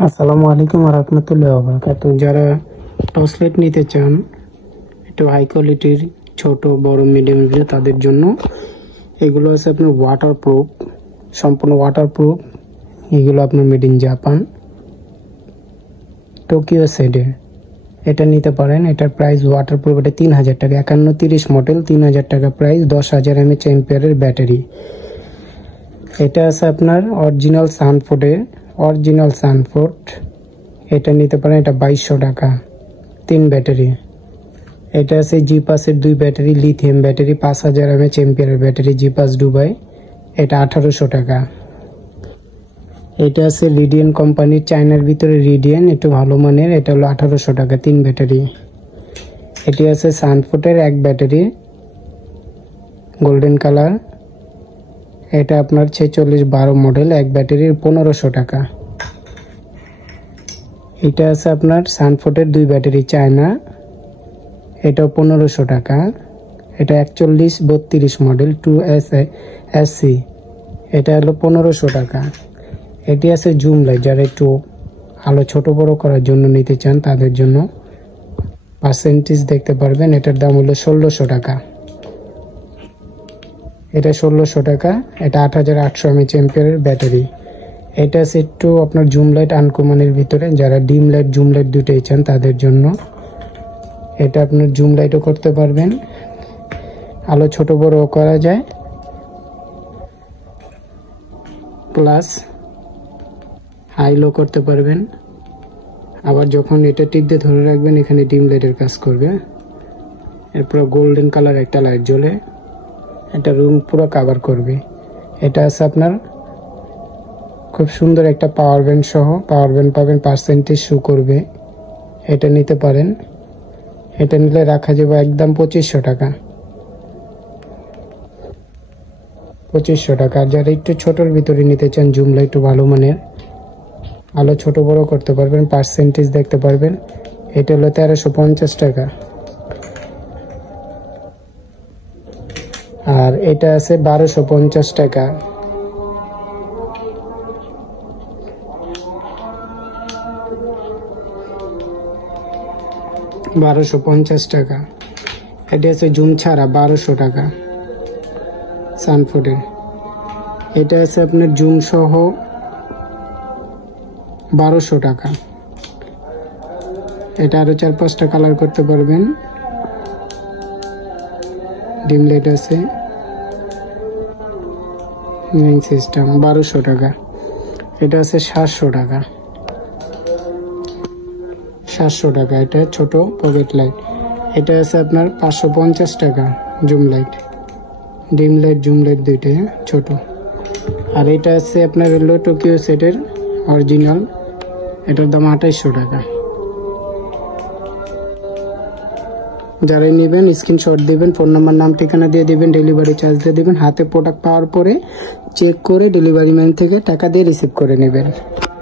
আসসালামু আলাইকুম ওয়া রাহমাতুল্লাহি ওয়া বারাকাতুহু। যারা টর্চ লাইট নিতে চান একটু হাই কোয়ালিটির, ছোট বড় মিডিয়াম ভিউ, তাদের জন্য এগুলো আছে আপনার ওয়াটারপ্রুফ, সম্পূর্ণ ওয়াটারপ্রুফ। এগুলো আপনার মেড ইন জাপান, টোকিও সেডের। এটা নিতে পারেন। এটার প্রাইস ওয়াটারপ্রুফ, এটা 3000 টাকা। 5130 মডেল, 3000 টাকা প্রাইস। 10000 mAh এম্পিয়ারের battery. এটা আছে আপনার অরিজিনাল সানফোর্ড। এটা নিতে পারেন। এটা 2200 টাকা, 3 ব্যাটারি। এটা আছে জিপাসের 2 battery, lithium battery, 5000 mAh এম্পিয়ারের battery, Geepas Dubai. এটা 1800 টাকা। এটা আছে রিডিয়ান কোম্পানির, চায়নার ভিতরে রিডিয়ান, একটু ভালো মানের। এটা হলো 1800 টাকা, 3 ব্যাটারি। এটি আছে সানফোর্ডের 1 ব্যাটারি, গোল্ডেন কালার। এটা আপনার 4612 মডেল, 1 ব্যাটারির, 1500 টাকা। এটা আছে আপনার সানফোর্ডের 2 ব্যাটারি, চায়না। এটা 1500 টাকা। এটা 4132 মডেল, 2SC। এটা হলো 1500 টাকা। এটি আছে জুম লাইট, যারা একটু আলো ছোট বড় করার জন্য নিতে চান তাদের জন্য। পার্সেন্টেজ দেখতে পারবেন। এটার দাম হলো 1600 টাকা। এটা 1600 টাকা। এটা 8800 mAh এম্পিয়ারের ব্যাটারি। এটা আছে একটু আপনার জুম লাইট আনকমনের ভিতরে, যারা ডিম লাইট জুম লাইট দুটোই চান তাদের জন্য। এটা আপনার জুম লাইটও করতে পারবেন, আলো ছোট বড়ও করা যায়, প্লাস হাই লো করতে পারবেন। আবার যখন এটা টিপ দিয়ে ধরে রাখবেন, এখানে ডিম লাইটের কাজ করবে। এরপর গোল্ডেন কালার একটা লাইট জ্বলে, এটা রুম পুরো কভার করবে। এটা আছে আপনার খুব সুন্দর একটা পাওয়ার ব্যাংক সহ, পাওয়ার ব্যাংক পাবেন, পার্সেন্টেজ শো করবে। এটা নিতে পারেন। এটা নিলে রাখা যাবে একদম 2500 টাকা, 2500 টাকা। আর যারা একটু ছোটোর ভিতরে নিতে চান, জুম লাইট একটু ভালো মানের, আলো ছোট বড় করতে পারবেন, পার্সেন্টেজ দেখতে পারবেন। এটা হলো 1350 টাকা। আর এটা আছে 1250 টাকা। টাকা। এটা আছে জুম ছাড়া, 1200 টাকা, সানফোর্ডের। এটা আছে আপনার জুম সহ, 1200 টাকা। এটা আরো 4-5টা কালার করতে পারবেন। ডিম লাইট আছে, সিস্টেম, 1200 টাকা। এটা আছে 700 টাকা, 700 টাকা। এটা ছোট পকেট লাইট। এটা আছে আপনার 550 টাকা, zoom light, dim light zoom light দুইটাই ছোট। আর এটা আছে আপনার হলো টোকিও সেটের অরিজিনাল। এটার দাম 2800 টাকা। যারাই নেবেন স্ক্রিনশট দিবেন, ফোন নাম্বার, নাম, ঠিকানা দিয়ে দিবেন, ডেলিভারি চার্জ দিয়ে দিবেন। হাতে প্রোডাক্ট পাওয়ার পরে চেক করে ডেলিভারি ম্যান থেকে টাকা দিয়ে রিসিভ করে নেবেন।